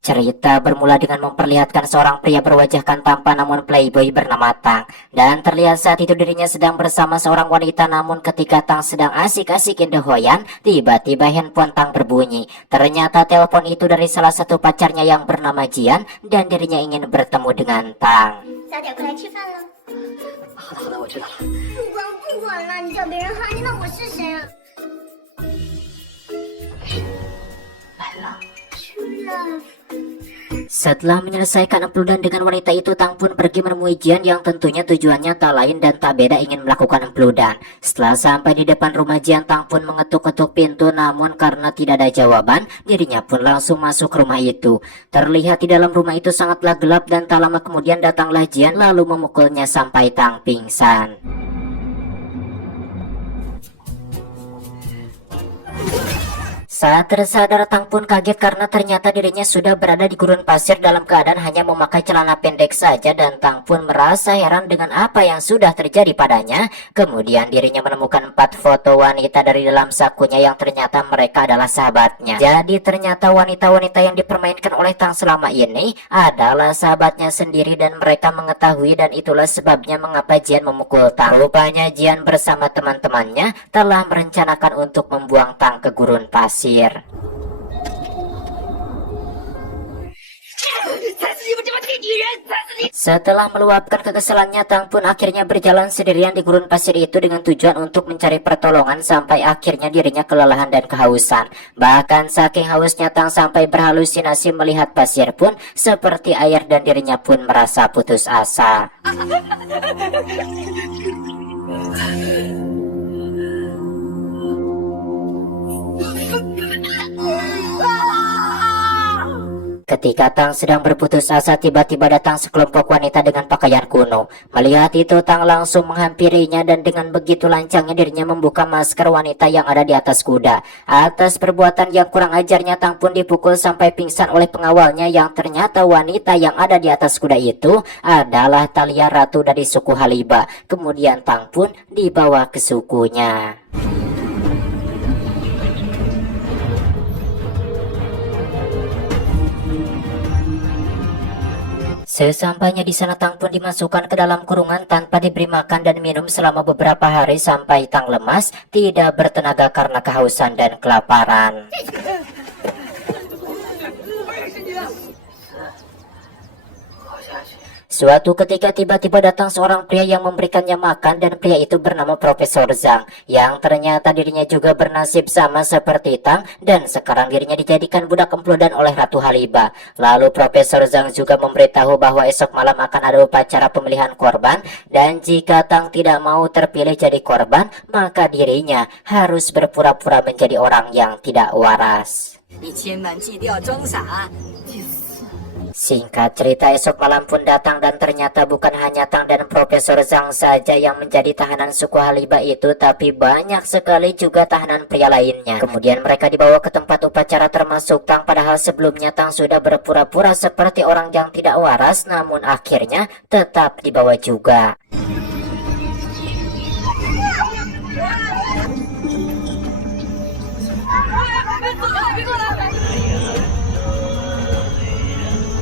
Cerita bermula dengan memperlihatkan seorang pria berwajahkan tampan namun playboy bernama Tang. Dan terlihat saat itu dirinya sedang bersama seorang wanita, namun ketika Tang sedang asik-asik indehoyan, tiba-tiba handphone Tang berbunyi. Ternyata telepon itu dari salah satu pacarnya yang bernama Jian dan dirinya ingin bertemu dengan Tang. 小姐，快来吃饭了。好的好的，我知道了。不管了，你叫别人喊你，那我是谁啊？来了。去了。 Setelah menyelesaikan empludan dengan wanita itu, Tang pun pergi menemui Jian yang tentunya tujuannya tak lain dan tak beda ingin melakukan empludan. Setelah sampai di depan rumah Jian, Tang pun mengetuk-ketuk pintu, namun karena tidak ada jawaban, dirinya pun langsung masuk rumah itu. Terlihat di dalam rumah itu sangatlah gelap dan tak lama kemudian datanglah Jian lalu memukulnya sampai Tang pingsan. Saat tersadar, Tang pun kaget karena ternyata dirinya sudah berada di gurun pasir dalam keadaan hanya memakai celana pendek saja, dan Tang pun merasa heran dengan apa yang sudah terjadi padanya. Kemudian dirinya menemukan 4 foto wanita dari dalam sakunya yang ternyata mereka adalah sahabatnya. Jadi ternyata wanita-wanita yang dipermainkan oleh Tang selama ini adalah sahabatnya sendiri dan mereka mengetahui, dan itulah sebabnya mengapa Jian memukul Tang. Rupanya Jian bersama teman-temannya telah merencanakan untuk membuang Tang ke gurun pasir. Setelah meluapkan kekesalannya, Tang pun akhirnya berjalan sendirian di gurun pasir itu dengan tujuan untuk mencari pertolongan sampai akhirnya dirinya kelelahan dan kehausan. Bahkan saking hausnya Tang sampai berhalusinasi melihat pasir pun seperti air dan dirinya pun merasa putus asa. Ketika Tang sedang berputus asa, tiba-tiba datang sekelompok wanita dengan pakaian kuno. Melihat itu, Tang langsung menghampirinya dan dengan begitu lancangnya dirinya membuka masker wanita yang ada di atas kuda. Atas perbuatan yang kurang ajarnya, Tang pun dipukul sampai pingsan oleh pengawalnya, yang ternyata wanita yang ada di atas kuda itu adalah Thalia, ratu dari suku Haliba. Kemudian Tang pun dibawa ke sukunya. Sesampainya di sana, Tang pun dimasukkan ke dalam kurungan tanpa diberi makan dan minum selama beberapa hari sampai Tang lemas, tidak bertenaga karena kehausan dan kelaparan. Suatu ketika tiba-tiba datang seorang pria yang memberikannya makan, dan pria itu bernama Profesor Zhang, yang ternyata dirinya juga bernasib sama seperti Tang dan sekarang dirinya dijadikan budak empludan oleh Ratu Haliba. Lalu Profesor Zhang juga memberitahu bahwa esok malam akan ada upacara pemilihan korban, dan jika Tang tidak mau terpilih jadi korban, maka dirinya harus berpura-pura menjadi orang yang tidak waras. Singkat cerita, esok malam pun datang dan ternyata bukan hanya Tang dan Profesor Zhang saja yang menjadi tahanan suku Haliba itu, tapi banyak sekali juga tahanan pria lainnya. Kemudian mereka dibawa ke tempat upacara termasuk Tang, padahal sebelumnya Tang sudah berpura-pura seperti orang yang tidak waras, namun akhirnya tetap dibawa juga.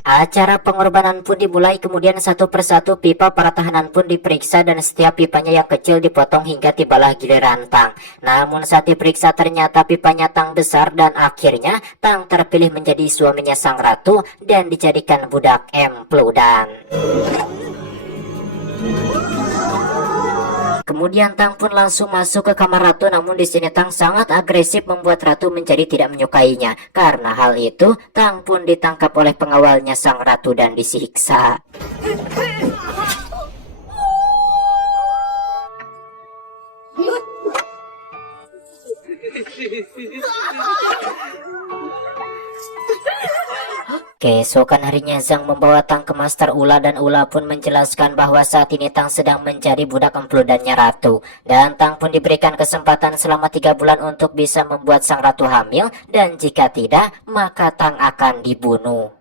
Acara pengorbanan pun dimulai, kemudian satu persatu pipa para tahanan pun diperiksa dan setiap pipanya yang kecil dipotong hingga tibalah giliran Tang. Namun saat diperiksa ternyata pipanya Tang besar dan akhirnya Tang terpilih menjadi suaminya sang ratu dan dijadikan budak empludan. Kemudian Tang pun langsung masuk ke kamar ratu, namun di sini Tang sangat agresif membuat ratu menjadi tidak menyukainya. Karena hal itu, Tang pun ditangkap oleh pengawalnya sang ratu dan disiksa. Keesokan harinya Zhang membawa Tang ke Master Ula dan Ula pun menjelaskan bahwa saat ini Tang sedang menjadi budak empludannya ratu. Dan Tang pun diberikan kesempatan selama 3 bulan untuk bisa membuat sang ratu hamil, dan jika tidak maka Tang akan dibunuh.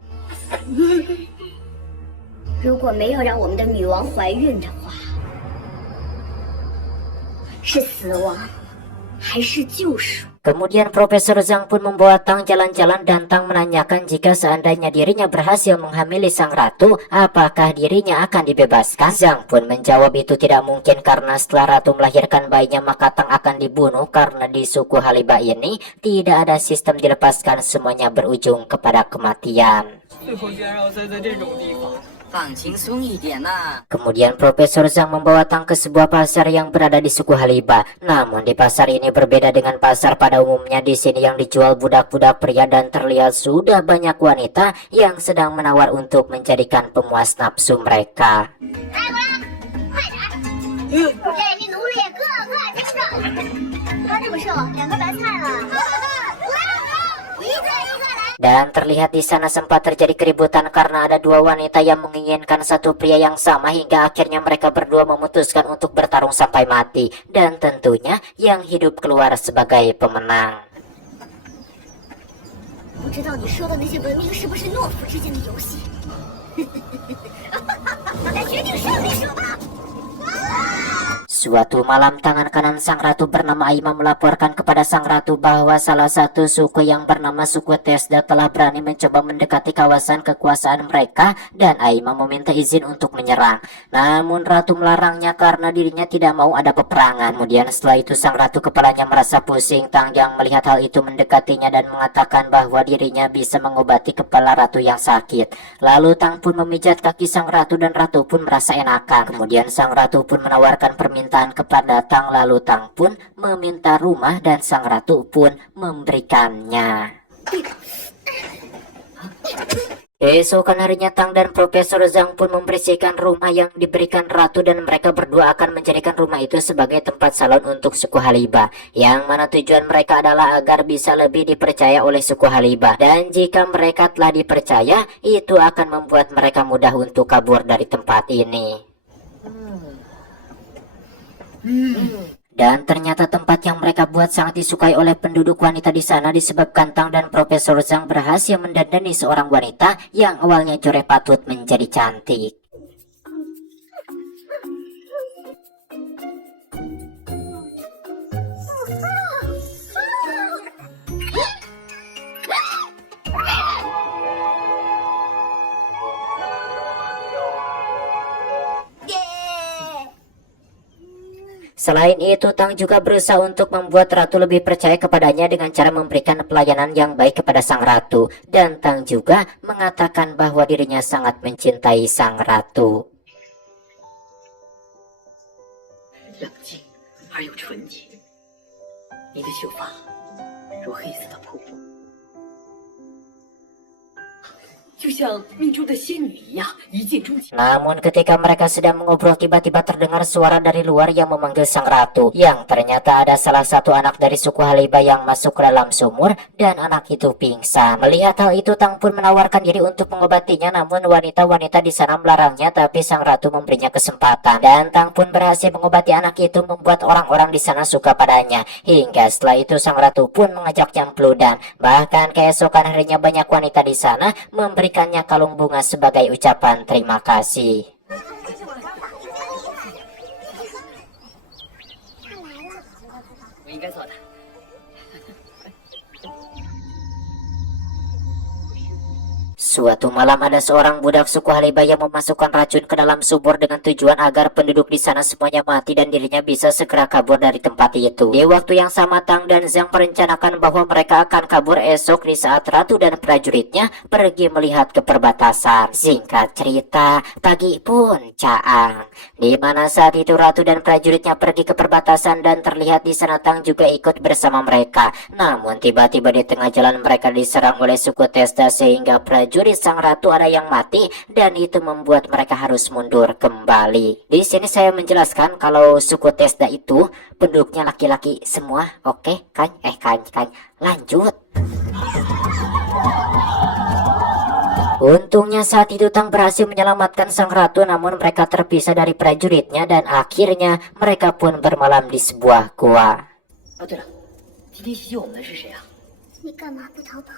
如果没有让我们的女王怀孕的话，是死亡。还是救赎？ Kemudian Profesor Zhang pun membawa Tang jalan-jalan dan Tang menanyakan jika seandainya dirinya berhasil menghamili sang ratu, apakah dirinya akan dibebaskan? Zhang pun menjawab itu tidak mungkin karena setelah ratu melahirkan bayinya maka Tang akan dibunuh karena di suku Haliba ini tidak ada sistem dilepaskan, semuanya berujung kepada kematian. 最后竟然让我栽在这种地方。 放轻松一点呐、 Kemudian Profesor Zhang membawa Tang ke sebuah pasar yang berada di suku Haliba. Namun di pasar ini berbeda dengan pasar pada umumnya. Di sini yang dijual budak-budak pria dan terlihat sudah banyak wanita yang sedang menawar untuk menjadikan pemuas nafsu mereka. 这里奴隶个个听着，他这么瘦，2个白菜了。一个一个来。 Dan terlihat di sana sempat terjadi keributan karena ada dua wanita yang menginginkan satu pria yang sama hingga akhirnya mereka berdua memutuskan untuk bertarung sampai mati. Dan tentunya yang hidup keluar sebagai pemenang. 不知道你说的那些文明是不是懦夫之间的游戏？来决定胜利手吧！ Suatu malam tangan kanan sang ratu bernama Aima melaporkan kepada sang ratu bahwa salah satu suku yang bernama suku Tesda telah berani mencoba mendekati kawasan kekuasaan mereka dan Aima meminta izin untuk menyerang. Namun ratu melarangnya karena dirinya tidak mau ada peperangan. Kemudian setelah itu sang ratu kepalanya merasa pusing. Tang yang melihat hal itu mendekatinya dan mengatakan bahwa dirinya bisa mengobati kepala ratu yang sakit. Lalu Tang pun memijat kaki sang ratu dan ratu pun merasa enakan. Kemudian sang ratu pun menawarkan permintaan kepada Tang, lalu Tang pun meminta rumah dan sang ratu pun memberikannya. Keesokan harinya Tang dan Profesor Zhang pun membersihkan rumah yang diberikan ratu dan mereka berdua akan menjadikan rumah itu sebagai tempat salon untuk suku Haliba, yang mana tujuan mereka adalah agar bisa lebih dipercaya oleh suku Haliba, dan jika mereka telah dipercaya itu akan membuat mereka mudah untuk kabur dari tempat ini. Dan ternyata tempat yang mereka buat sangat disukai oleh penduduk wanita di sana disebabkan Tang dan Profesor Zhang berhasil mendandani seorang wanita yang awalnya Jore patut menjadi cantik. Selain itu, Tang juga berusaha untuk membuat ratu lebih percaya kepadanya dengan cara memberikan pelayanan yang baik kepada sang ratu. Dan Tang juga mengatakan bahwa dirinya sangat mencintai sang ratu. 冷静而又纯洁，你的秀发如黑色的瀑布，就像命中的仙女一样，一见钟情。 Namun ketika mereka sedang mengobrol tiba-tiba terdengar suara dari luar yang memanggil sang ratu, yang ternyata ada salah satu anak dari suku Haliba yang masuk ke dalam sumur dan anak itu pingsan. Melihat hal itu Tang pun menawarkan diri untuk mengobatinya, namun wanita-wanita di sana melarangnya, tapi sang ratu memberinya kesempatan dan Tang pun berhasil mengobati anak itu, membuat orang-orang di sana suka padanya. Hingga setelah itu sang ratu pun mengajaknya empludan. Bahkan keesokan harinya banyak wanita di sana memberikannya kalung bunga sebagai ucapan terima kasih. 我应该做的。 Suatu malam ada seorang budak suku Haliba yang memasukkan racun ke dalam sumur dengan tujuan agar penduduk di sana semuanya mati dan dirinya bisa segera kabur dari tempat itu. Di waktu yang sama Tang dan Zhang merencanakan bahwa mereka akan kabur esok di saat ratu dan prajuritnya pergi melihat ke perbatasan. Singkat cerita, pagi pun caang. Di mana saat itu ratu dan prajuritnya pergi ke perbatasan dan terlihat di sana Tang juga ikut bersama mereka. Namun tiba-tiba di tengah jalan mereka diserang oleh suku Tesda sehingga prajurit sang ratu ada yang mati dan itu membuat mereka harus mundur kembali. Di sini saya menjelaskan kalau suku Tesda itu penduduknya laki-laki semua. Oke, kan? Lanjut. Untungnya saat itu Tang berhasil menyelamatkan sang ratu, namun mereka terpisah dari prajuritnya dan akhirnya mereka pun bermalam di sebuah gua. 哦，对了，今天袭击我们的是谁啊？你干嘛不逃跑？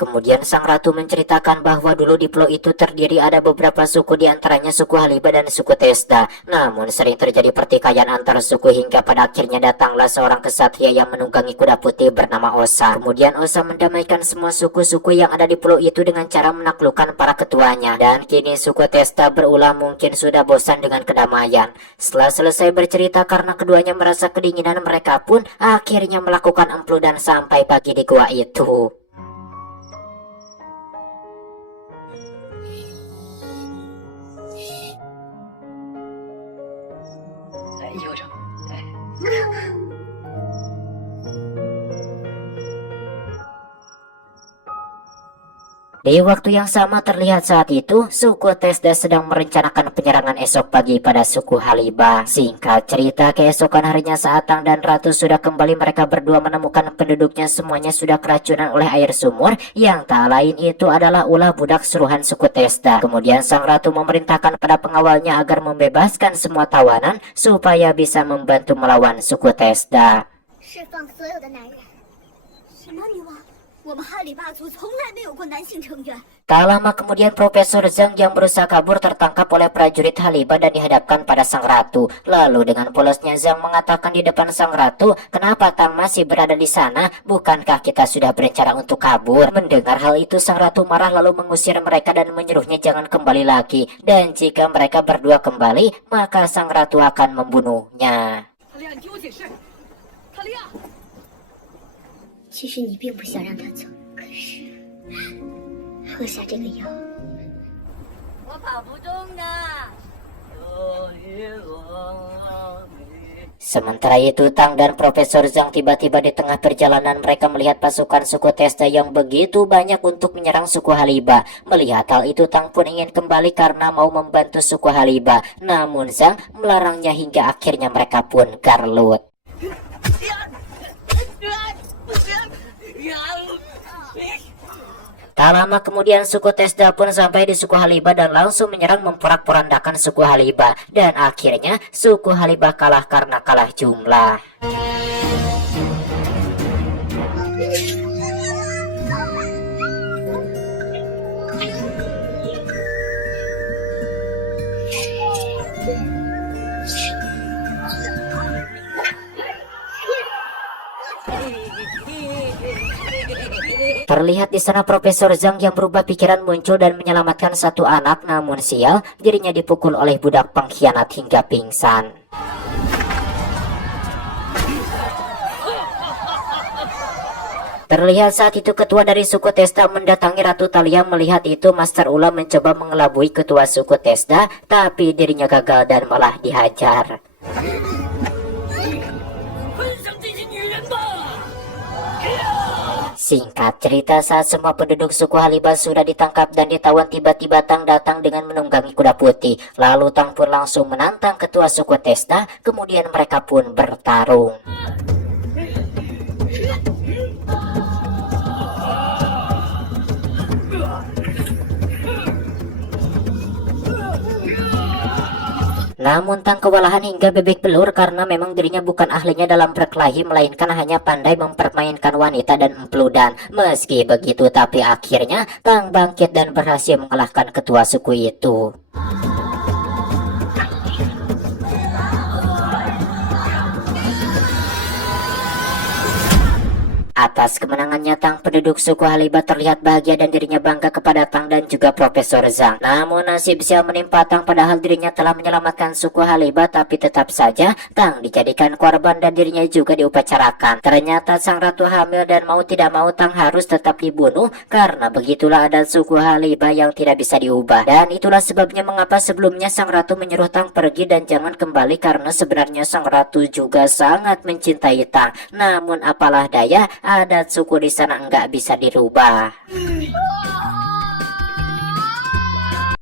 Kemudian sang ratu menceritakan bahwa dulu di pulau itu terdiri ada beberapa suku, di antaranya suku Haliba dan suku Testa. Namun sering terjadi pertikaian antar suku hingga pada akhirnya datanglah seorang kesatria yang menunggangi kuda putih bernama Osa. Kemudian Osa mendamaikan semua suku-suku yang ada di pulau itu dengan cara menaklukkan para ketuanya. Dan kini suku Testa berulah mungkin sudah bosan dengan kedamaian. Setelah selesai bercerita karena keduanya merasa kedinginan, mereka pun akhirnya melakukan emplu dan sampai pagi di gua itu. 来，悠着，来。 Di waktu yang sama terlihat saat itu, suku Testa sedang merencanakan penyerangan esok pagi pada suku Haliba. Singkat cerita, keesokan harinya saat Tang dan Ratu sudah kembali, mereka berdua menemukan penduduknya semuanya sudah keracunan oleh air sumur, yang tak lain itu adalah ulah budak suruhan suku Testa. Kemudian sang Ratu memerintahkan pada pengawalnya agar membebaskan semua tawanan supaya bisa membantu melawan suku Testa. 释放所有的男人。什么女王？我们哈里霸族从来没有过男性成员。 Tak lama kemudian Profesor Zhang yang berusaha kabur tertangkap oleh prajurit Haliba dan dihadapkan pada sang ratu. Lalu dengan polosnya Zhang mengatakan di depan sang ratu, "Kenapa Tang masih berada di sana? Bukankah kita sudah berencana untuk kabur?" Mendengar hal itu sang ratu marah lalu mengusir mereka dan menyuruhnya jangan kembali lagi. Dan jika mereka berdua kembali, maka sang ratu akan membunuhnya. 塔利亚，你听我解释。塔利亚， 其实你并不想让他走，可是喝下这个药， 我跑不动啊！有一个美。 Sementara itu Tang dan Profesor Zhang tiba-tiba di tengah perjalanan mereka melihat pasukan suku Testa yang begitu banyak untuk menyerang suku Haliba. Melihat hal itu Tang pun ingin kembali karena mau membantu suku Haliba. Namun Zhang melarangnya hingga akhirnya mereka pun garlut. Tak lama kemudian suku Testa pun sampai di suku Haliba dan langsung menyerang memporak-porandakan suku Haliba. Dan akhirnya suku Haliba kalah karena kalah jumlah. Terlihat di sana Profesor Zhang yang berubah pikiran muncul dan menyelamatkan satu anak, namun sial, dirinya dipukul oleh budak pengkhianat hingga pingsan. Terlihat saat itu ketua dari suku Testa mendatangi Ratu Thalia. Melihat itu Master Ula mencoba mengelabui ketua suku Testa, tapi dirinya gagal dan malah dihajar. Singkat cerita, saat semua penduduk suku Haliba sudah ditangkap dan ditawan, tiba-tiba Tang datang dengan menunggangi kuda putih. Lalu Tang pun langsung menantang ketua suku Testa, kemudian mereka pun bertarung. Namun Tang kewalahan hingga bebek belur karena memang dirinya bukan ahlinya dalam berkelahi, melainkan hanya pandai mempermainkan wanita dan empludan. Meski begitu, tapi akhirnya Tang bangkit dan berhasil mengalahkan ketua suku itu. Atas kemenangannya Tang, penduduk suku Haliba terlihat bahagia dan dirinya bangga kepada Tang dan juga Profesor Zhang. Namun nasib sial menimpa Tang, padahal dirinya telah menyelamatkan suku Haliba, tapi tetap saja Tang dijadikan korban dan dirinya juga diupacarakan. Ternyata sang ratu hamil dan mau tidak mau Tang harus tetap dibunuh karena begitulah adat suku Haliba yang tidak bisa diubah. Dan itulah sebabnya mengapa sebelumnya sang ratu menyuruh Tang pergi dan jangan kembali, karena sebenarnya sang ratu juga sangat mencintai Tang. Namun apalah daya, adat suku di sana enggak bisa dirubah.